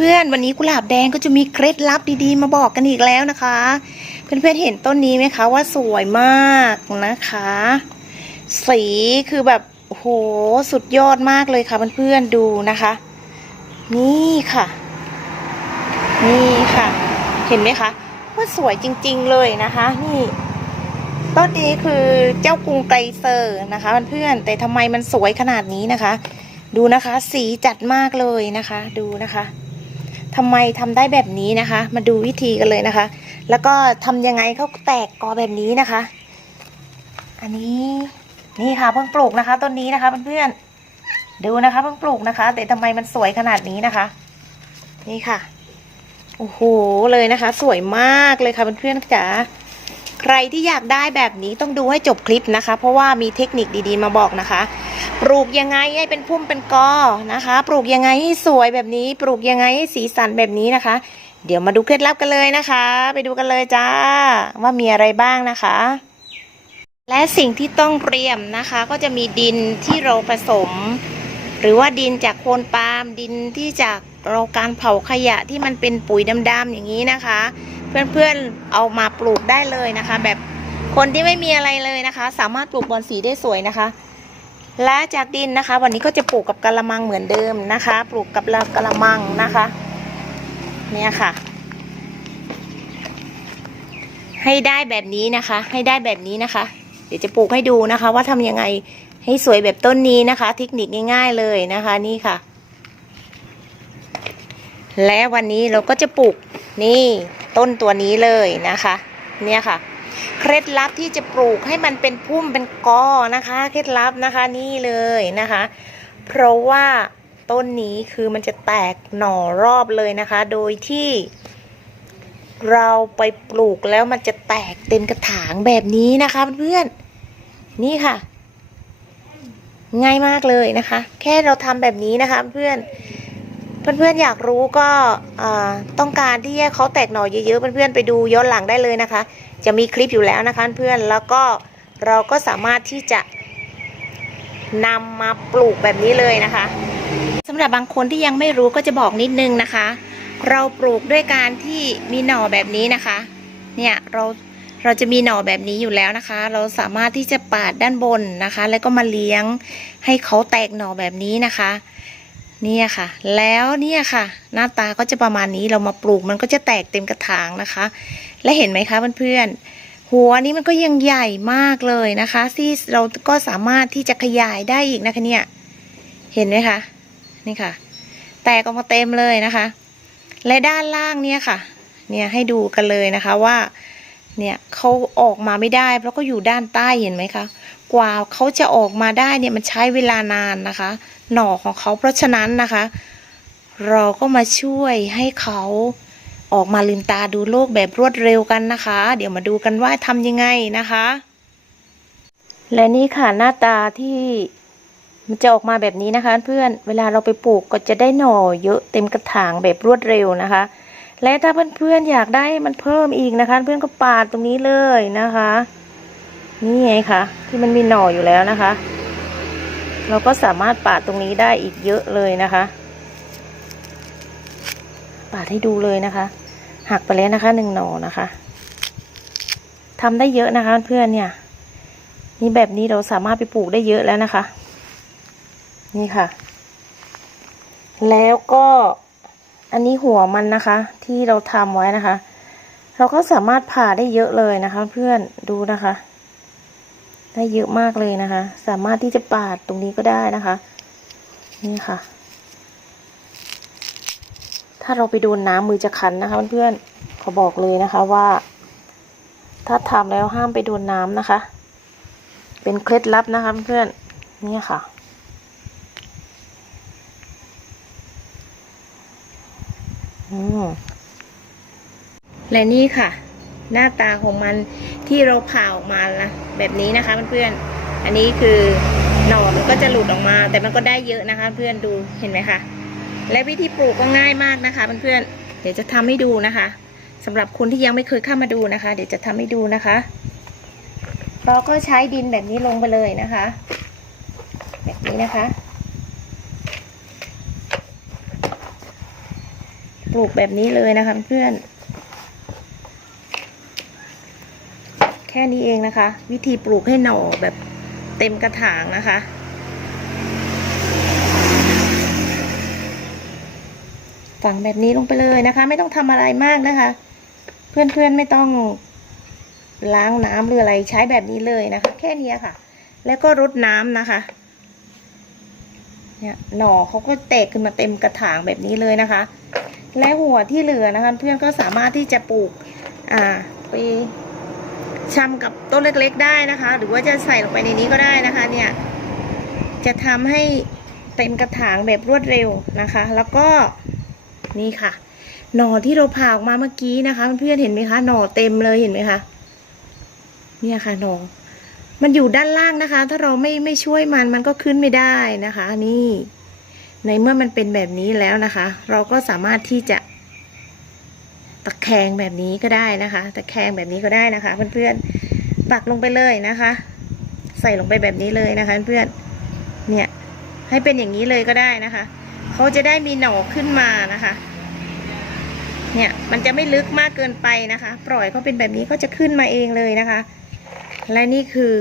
เพื่อนๆ วันนี้กุหลาบแดงก็จะมีเคล็ดลับดีๆ มาบอกกันอีกแล้วนะคะ เพื่อนๆ เห็นต้นนี้ไหมคะว่าสวยมากนะคะ สีคือแบบโอ้โหสุดยอดมากเลยค่ะเพื่อนๆ ดูนะคะ นี่ค่ะ นี่ค่ะ เห็นไหมคะว่าสวยจริงๆเลยนะคะ นี่ต้นนี้คือเจ้ากรุงไกรเซอร์นะคะเพื่อนๆ แต่ทำไมมันสวยขนาดนี้นะคะ ดูนะคะ สีจัดมากเลยนะคะ ดูนะคะ ทำไมทำได้แบบนี้นะคะ มาดูวิธีกันเลยนะคะ แล้วก็ทำยังไงเขาแตกกอแบบนี้นะคะ อันนี้นี่ค่ะเพิ่งปลูกนะคะต้นนี้นะคะเพื่อนๆดูนะคะเพิ่งปลูกนะคะ แต่ทำไมมันสวยขนาดนี้นะคะ นี่ค่ะโอ้โหเลยนะคะ สวยมากเลยค่ะเพื่อนๆจ๋าใครที่อยากได้แบบนี้ต้องดูให้จบคลิปนะคะ เพราะว่ามีเทคนิคดีๆมาบอกนะคะ ปลูกยังไงให้เป็นพุ่มเป็นกอนะคะ ปลูกยังไงให้สวยแบบนี้ ปลูกยังไงให้สีสันแบบนี้นะคะ เดี๋ยวมาดูเคล็ดลับกันเลยนะคะ ไปดูกันเลยจ้า ว่ามีอะไรบ้างนะคะ และสิ่งที่ต้องเตรียมนะคะ ก็จะมีดินที่เราผสม หรือว่าดินจากโคนปาล์มดินที่จากเราการเผาขยะที่มันเป็นปุ๋ยดำๆอย่างนี้นะคะ เพื่อนๆเอามาปลูกได้เลยนะคะ แบบคนที่ไม่มีอะไรเลยนะคะ สามารถปลูกบอนสีได้สวยนะคะ และจากดินนะคะ วันนี้ก็จะปลูกกับกะละมังเหมือนเดิมนะคะ ปลูกกับกะละมังนะคะ เนี่ยค่ะ ให้ได้แบบนี้นะคะ ให้ได้แบบนี้นะคะ เดี๋ยวจะปลูกให้ดูนะคะ ว่าทำยังไงให้สวยแบบต้นนี้นะคะ เทคนิคง่าย ๆเลยนะคะนี่ค่ะ และวันนี้เราก็จะปลูกนี่ต้นตัวนี้เลยนะคะ เนี่ยค่ะ เคล็ดลับที่จะปลูกให้มันเป็นพุ่มเป็นกอนะคะ เคล็ดลับนะคะนี่เลยนะคะ เพราะว่าต้นนี้คือมันจะแตกหน่อรอบเลยนะคะ โดยที่เราไปปลูกแล้วมันจะแตกเต็มกระถางแบบนี้นะคะเพื่อนๆนี่ค่ะ ง่ายมากเลยนะคะ แค่เราทำแบบนี้นะคะเพื่อนเพื่อนๆอยากรู้ก็ต้องการที่ให้เขาแตกหน่อเยอะๆเพื่อนๆไปดูย้อนหลังได้เลยนะคะ จะมีคลิปอยู่แล้วนะคะเพื่อนแล้วก็เราก็สามารถที่จะนำมาปลูกแบบนี้เลยนะคะสำหรับบางคนที่ยังไม่รู้ก็จะบอกนิดนึงนะคะ เราปลูกด้วยการที่มีหน่อแบบนี้นะคะ เนี่ยเราเราจะมีหน่อแบบนี้อยู่แล้วนะคะ เราสามารถที่จะปาดด้านบนนะคะ แล้วก็มาเลี้ยงให้เขาแตกหน่อแบบนี้นะคะเนี่ยค่ะ แล้วเนี่ยค่ะ หน้าตาก็จะประมาณนี้เรามาปลูกมันก็จะแตกเต็มกระถางนะคะ และเห็นไหมคะเพื่อนๆหัวนี้มันก็ยังใหญ่มากเลยนะคะที่เราก็สามารถที่จะขยายได้อีกนะคะเนี่ยเห็นไหมคะนี่ค่ะ แตกออกมาเต็มเลยนะคะ และด้านล่างเนี่ยค่ะ เนี่ยให้ดูกันเลยนะคะว่าเนี่ยเขาออกมาไม่ได้เพราะก็อยู่ด้านใต้เห็นไหมคะ กว่าเขาจะออกมาได้เนี่ยมันใช้เวลานานนะคะ หน่อของเขาเพราะฉะนั้นนะคะ เราก็มาช่วยให้เขา ออกมาลืมตาดูโลกแบบรวดเร็วกันนะคะ เดี๋ยวมาดูกันว่าทำยังไงนะคะ และนี่ค่ะหน้าตาที่มันจะออกมาแบบนี้นะคะเพื่อนเวลาเราไปปลูกก็จะได้หน่อเยอะเต็มกระถางแบบรวดเร็วนะคะ และถ้าเพื่อนๆอยากได้มันเพิ่มอีกนะคะ เพื่อนก็ปาดตรงนี้เลยนะคะ นี่ไงคะที่มันมีหน่ออยู่แล้วนะคะ เราก็สามารถปาดตรงนี้ได้อีกเยอะเลยนะคะ ปาดให้ดูเลยนะคะ หักไปแล้วนะคะหนึ่งหน่อนะคะทำได้เยอะนะคะเพื่อนเนี่ย นี่แบบนี้เราสามารถไปปลูกได้เยอะแล้วนะคะ นี่ค่ะ แล้วก็อันนี้หัวมันนะคะ ที่เราทำไว้นะคะ เราก็สามารถผ่าได้เยอะเลยนะคะ เพื่อนดูนะคะ ได้เยอะมากเลยนะคะ สามารถที่จะปาดตรงนี้ก็ได้นะคะ นี่ค่ะ ถ้าเราไปโดนน้ำมือจะคันนะคะเพื่อนๆขาบอกเลยนะคะว่า ถ้าทำแล้วห้ามไปโดนน้ำนะคะ เป็นเคล็ดลับนะคะเพื่อนๆนี่ค่ะอืมและนี่ค่ะ หน้าตาของมันที่เราผ่าออกมาละแบบนี้นะคะเพื่อนๆอันนี้คือหน่อมันก็จะหลุดออกมา แต่มันก็ได้เยอะนะคะ เพื่อนดูเห็นไหมคะ และวิธีปลูกก็ง่ายมากนะคะเพื่อนๆเดี๋ยวจะทำให้ดูนะคะสำหรับคนที่ยังไม่เคยเข้ามาดูนะคะ เดี๋ยวจะทำให้ดูนะคะเราก็ใช้ดินแบบนี้ลงไปเลยนะคะ แบบนี้นะคะ ปลูกแบบนี้เลยนะคะเพื่อนแค่นี้เองนะคะ วิธีปลูกให้หน่อแบบเต็มกระถางนะคะ ฝังแบบนี้ลงไปเลยนะคะ ไม่ต้องทำอะไรมากนะคะ เพื่อนๆไม่ต้องล้างน้ำหรืออะไรใช้แบบนี้เลยนะคะ แค่นี้ค่ะ แล้วก็รดน้ำนะคะ เนี่ยหน่อเขาก็แตกขึ้นมาเต็มกระถางแบบนี้เลยนะคะ และหัวที่เหลือนะคะ เพื่อนก็สามารถที่จะปลูก อ่าไปชำกับต้นเล็กๆได้นะคะ หรือว่าจะใส่ลงไปในนี้ก็ได้นะคะ เนี่ย จะทำให้เต็มกระถางแบบรวดเร็วนะคะ แล้วก็ นี่ค่ะ หน่อที่เราผ่าออกมาเมื่อกี้นะคะ เพื่อนเห็นไหมคะ หน่อเต็มเลยเห็นไหมคะ เนี่ยค่ะหน่อ มันอยู่ด้านล่างนะคะ ถ้าเราไม่ไม่ช่วยมันมันก็ขึ้นไม่ได้นะคะ นี่ ในเมื่อมันเป็นแบบนี้แล้วนะคะ เราก็สามารถที่จะตะแคงแบบนี้ก็ได้นะคะ ตะแคงแบบนี้ก็ได้นะคะ เพื่อนๆ ปักลงไปเลยนะคะ ใส่ลงไปแบบนี้เลยนะคะ เพื่อนๆเนี่ย ให้เป็นอย่างนี้เลยก็ได้นะคะ เขาจะได้มีหน่อขึ้นมานะคะ เนี่ยมันจะไม่ลึกมากเกินไปนะคะ ปล่อยเขาเป็นแบบนี้ก็จะขึ้นมาเองเลยนะคะ และนี่คือ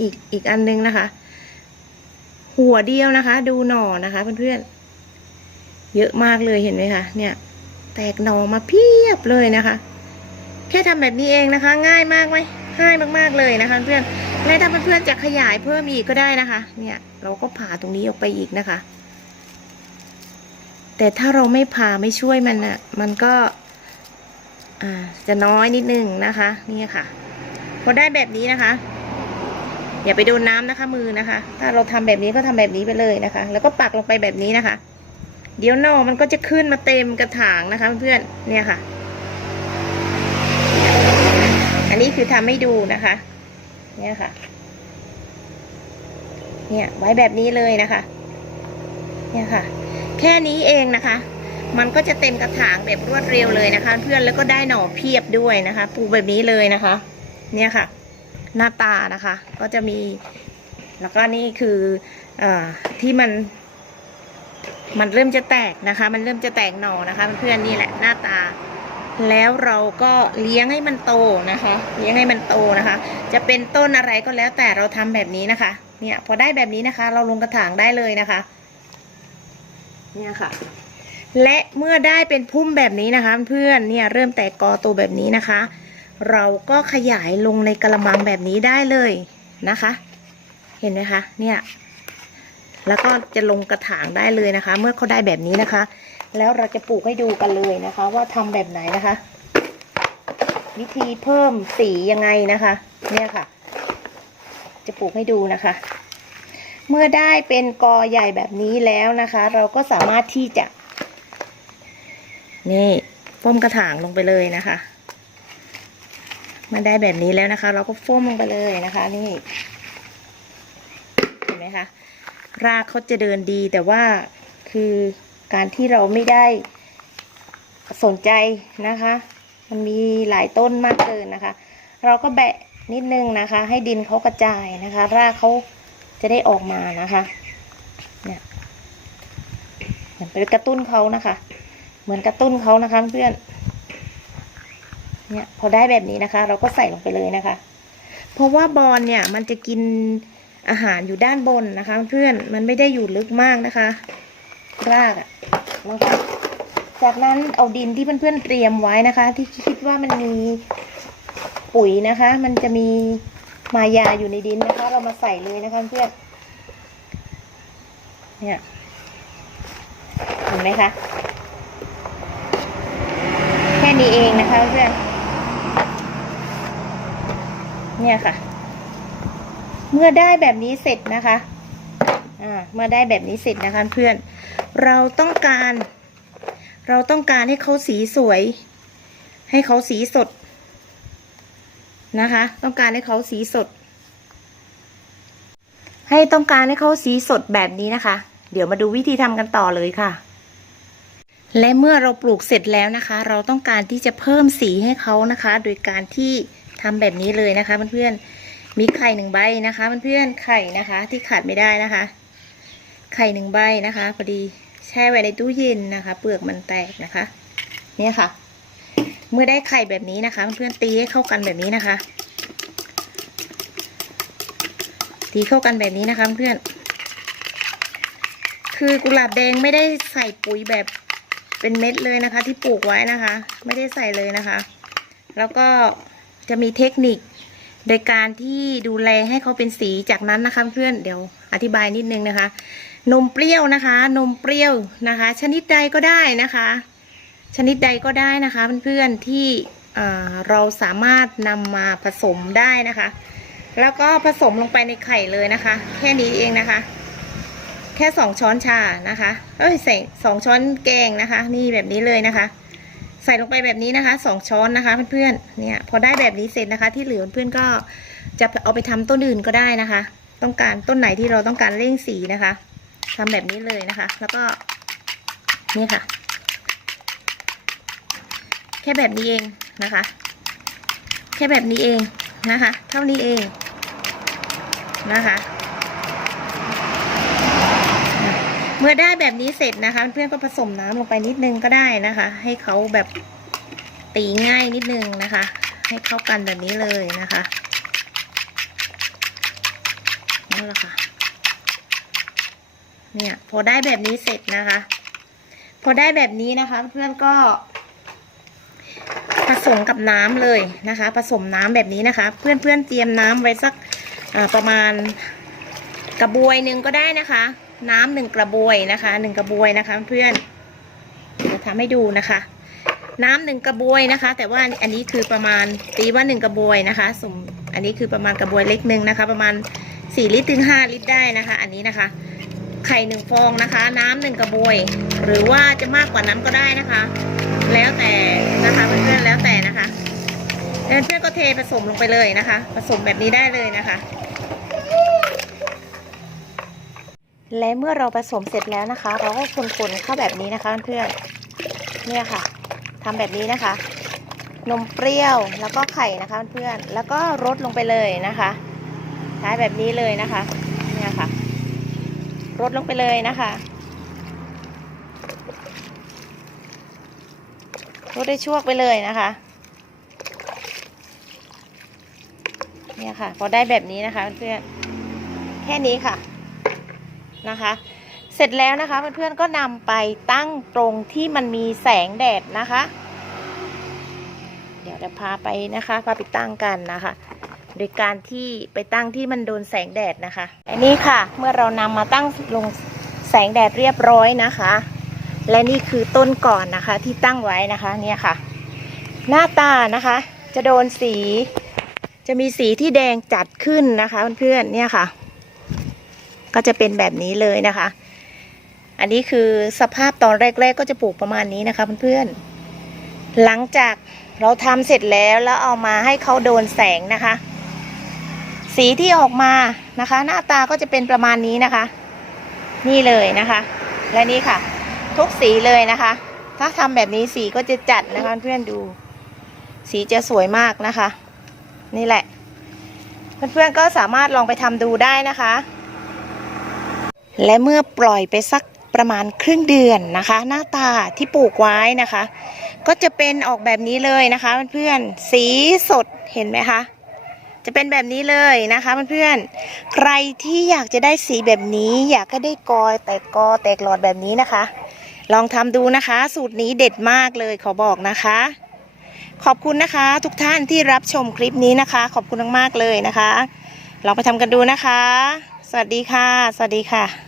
อีกอีกอันนึงนะคะ หัวเดียวนะคะ ดูหน่อนะคะเพื่อนๆเยอะมากเลยเห็นไหมคะเนี่ย แตกหน่อมาเพียบเลยนะคะ แค่ทำแบบนี้เองนะคะ ง่ายมากไหมง่ายมากๆเลยนะคะ เพื่อนและถ้าเพื่อนๆจะขยายเพิ่มอีกก็ได้นะคะ เนี่ย เราก็ผ่าตรงนี้ออกไปอีกนะคะ แต่ถ้าเราไม่ผ่าไม่ช่วยมันอะ มันก็จะน้อยนิดนึงนะคะ นี่ค่ะ พอได้แบบนี้นะคะ อย่าไปโดนน้ำนะคะ มือนะคะ ถ้าเราทำแบบนี้ก็ทำแบบนี้ไปเลยนะคะ แล้วก็ปักลงไปแบบนี้นะคะ เดี๋ยวหนอมันก็จะขึ้นมาเต็มกระถางนะคะ เพื่อนเนี่ยค่ะ อันนี้คือทำให้ดูนะคะ เนี่ยค่ะ เนี่ยไว้แบบนี้เลยนะคะ เนี่ยค่ะ แค่นี้เองนะคะ มันก็จะเต็มกระถางแบบรวดเร็วเลยนะคะ เพื่อนแล้วก็ได้หน่อเพียบด้วยนะคะ ปูแบบนี้เลยนะคะ เนี่ยค่ะ หน้าตานะคะ ก็จะมี แล้วก็นี่คืออที่มัน มันเริ่มจะแตกนะคะ มันเริ่มจะแตกหน่อนะคะ เพื่อนนี่แหละหน้าตาแล้วเราก็เลี้ยงให้มันโตนะคะ เลี้ยงให้มันโตนะคะ จะเป็นต้นอะไรก็แล้วแต่เราทำแบบนี้นะคะ เนี่ยพอได้แบบนี้นะคะ เราลงกระถางได้เลยนะคะ เนี่ยค่ะ และเมื่อได้เป็นพุ่มแบบนี้นะคะเพื่อนเนี่ยเริ่มแตกกอโตแบบนี้นะคะ เราก็ขยายลงในกระมังแบบนี้ได้เลยนะคะ เห็นไหมคะเนี่ยแล้วก็จะลงกระถางได้เลยนะคะ เมื่อเขาได้แบบนี้นะคะ แล้วเราจะปลูกให้ดูกันเลยนะคะ ว่าทำแบบไหนนะคะ วิธีเพิ่มสียังไงนะคะ เนี่ยค่ะ จะปลูกให้ดูนะคะ เมื่อได้เป็นกอใหญ่แบบนี้แล้วนะคะ เราก็สามารถที่จะ นี่ฟ้มกระถางลงไปเลยนะคะมาได้แบบนี้แล้วนะคะ เราก็ฟ้มลงไปเลยนะคะนี่เห็นไหมคะรากเขาจะเดินดีแต่ว่าคือการที่เราไม่ได้สนใจนะคะ มันมีหลายต้นมากเกินนะคะ เราก็แบะนิดนึงนะคะ ให้ดินเขากระจายนะคะ รากเขา จะได้ออกมานะคะเนี่ยเหมือนไปกระตุ้นเขานะคะ เหมือนกระตุ้นเขานะคะเพื่อนเนี่ยพอได้แบบนี้นะคะ เราก็ใส่ลงไปเลยนะคะ เพราะว่าบอลเนี่ยมันจะกินอาหารอยู่ด้านบนนะคะ เพื่อนมันไม่ได้อยู่ลึกมากนะคะรากอะนะคะจากนั้นเอาดินที่เพื่อนๆเตรียมไว้นะคะ ที่คิดว่ามันมีปุ๋ยนะคะ มันจะมี มายาอยู่ในดินนะคะ เรามาใส่เลยนะคะเพื่อนเนี่ยเห็นไหมคะ แค่นี้เองนะคะเพื่อนเนี่ยค่ะ เมื่อได้แบบนี้เสร็จนะคะอ่าเมื่อได้แบบนี้เสร็จนะคะเพื่อน เราต้องการ เราต้องการให้เขาสีสวย ให้เขาสีสด นะคะ ต้องการให้เขาสีสด ให้ต้องการให้เขาสีสดแบบนี้นะคะ เดี๋ยวมาดูวิธีทำกันต่อเลยค่ะ และเมื่อเราปลูกเสร็จแล้วนะคะ เราต้องการที่จะเพิ่มสีให้เขานะคะ โดยการที่ทำแบบนี้เลยนะคะเพื่อนๆมีไข่หนึ่งใบนะคะเพื่อนๆไข่นะคะ ที่ขาดไม่ได้นะคะ ไข่หนึ่งใบนะคะพอดีแช่ไว้ในตู้เย็นนะคะ เปลือกมันแตกนะคะ เนี่ยค่ะ เมื่อได้ไข่แบบนี้นะคะเพื่อนๆตีให้เข้ากันแบบนี้นะคะ ตีเข้ากันแบบนี้นะคะเพื่อนคือกุหลาบแดงไม่ได้ใส่ปุ๋ยแบบเป็นเม็ดเลยนะคะ ที่ปลูกไว้นะคะ ไม่ได้ใส่เลยนะคะ แล้วก็จะมีเทคนิคโดยการที่ดูแลให้เขาเป็นสีจากนั้นนะคะเพื่อนเดี๋ยวอธิบายนิดนึงนะคะ นมเปรี้ยวนะคะ นมเปรี้ยวนะคะ ชนิดใดก็ได้นะคะ ชนิดใดก็ได้นะคะเพื่อนๆที่เราสามารถนำมาผสมได้นะคะ แล้วก็ผสมลงไปในไข่เลยนะคะ แค่นี้เองนะคะ แค่สองช้อนชานะคะเอ้ยใส่สองช้อนแกงนะคะ นี่แบบนี้เลยนะคะ ใส่ลงไปแบบนี้นะคะสองช้อนนะคะเพื่อนๆเนี่ยพอได้แบบนี้เสร็จนะคะ ที่เหลือเพื่อนก็จะเอาไปทำต้นอื่นก็ได้นะคะ ต้องการต้นไหนที่เราต้องการเร่งสีนะคะทำแบบนี้เลยนะคะ แล้วก็นี่ค่ะ ค่แบบนี้เองนะคะ แค่แบบนี้เองนะคะ เท่านี้เองนะคะ เมื่อได้แบบนี้เสร็จนะคะ เพื่อนก็ผสมน้ำลงไปนิดนึงก็ได้นะคะ ให้เขาแบบตีง่ายนิดนึงนะคะ ให้เข้ากันแบบนี้เลยนะคะนี่แหละค่ะเนี่ยพอได้แบบนี้เสร็จนะคะ พอได้แบบนี้นะคะ เพื่อนก็ ผสมกับน้ำเลยนะคะ ผสมน้ำแบบนี้นะคะ เพื่อนๆเตรียมน้ำไว้สักประมาณกระบวยหนึ่งก็ได้นะคะ น้ำหนึ่งกระบวยนะคะหนึ่งกระบวยนะคะ เพื่อนจะทำให้ดูนะคะ น้ำหนึ่งกระบวยนะคะ แต่ว่าอันนี้คือประมาณตีว่าหนึ่งกระบวยนะคะสมอันนี้คือประมาณกระบวยเล็กหนึ่งนะคะ ประมาณสี่ลิตรถึงห้าลิตรได้นะคะ อันนี้นะคะ ไข่หนึ่งฟองนะคะ น้ำหนึ่งกระบวย หรือว่าจะมากกว่านั้นก็ได้นะคะ แล้วแต่นะคะเพื่อนๆแล้วแต่นะคะเพื่อนๆก็เทผสมลงไปเลยนะคะ ผสมแบบนี้ได้เลยนะคะ และเมื่อเราผสมเสร็จแล้วนะคะ เราก็คนๆเข้าแบบนี้นะคะเพื่อนๆเนี่ยค่ะทำแบบนี้นะคะ นมเปรี้ยวแล้วก็ไข่นะคะเพื่อนๆแล้วก็รดลงไปเลยนะคะใช้แบบนี้เลยนะคะ รดลงไปเลยนะคะรดได้ช่วกไปเลยนะคะเนี่ยค่ะ พอได้แบบนี้นะคะเพื่อนแค่นี้ค่ะนะคะ เสร็จแล้วนะคะเพื่อนๆก็นำไปตั้งตรงที่มันมีแสงแดดนะคะ เดี๋ยวจะพาไปนะคะพาไปตั้งกันนะคะ โดยการที่ไปตั้งที่มันโดนแสงแดดนะคะ อันนี้ค่ะ เมื่อเรานำมาตั้งลงแสงแดดเรียบร้อยนะคะ และนี่คือต้นก่อนนะคะที่ตั้งไว้นะคะเนี่ยค่ะ หน้าตานะคะ จะโดนสี จะมีสีที่แดงจัดขึ้นนะคะเพื่อนๆเนี่ยค่ะ ก็จะเป็นแบบนี้เลยนะคะ อันนี้คือสภาพตอนแรก ๆ ก็จะปลูกประมาณนี้นะคะเพื่อนๆหลังจากเราทำเสร็จแล้วแล้วเอามาให้เขาโดนแสงนะคะ สีที่ออกมานะคะ หน้าตาก็จะเป็นประมาณนี้นะคะ นี่เลยนะคะ และนี่ค่ะ ทุกสีเลยนะคะ ถ้าทำแบบนี้สีก็จะจัดนะคะเพื่อนดู สีจะสวยมากนะคะ นี่แหละ เพื่อนๆก็สามารถลองไปทำดูได้นะคะ และเมื่อปล่อยไปสักประมาณครึ่งเดือนนะคะ หน้าตาที่ปลูกไว้นะคะ ก็จะเป็นออกแบบนี้เลยนะคะ เพื่อนๆสีสดเห็นไหมคะ จะเป็นแบบนี้เลยนะคะเพื่อนๆ ใครที่อยากจะได้สีแบบนี้ อยากก็ได้กอยแตกกอแตกหลอดแบบนี้นะคะ ลองทำดูนะคะ สูตรนี้เด็ดมากเลยขอบอกนะคะ ขอบคุณนะคะ ทุกท่านที่รับชมคลิปนี้นะคะ ขอบคุณมากๆเลยนะคะ ลองไปทำกันดูนะคะ สวัสดีค่ะ สวัสดีค่ะ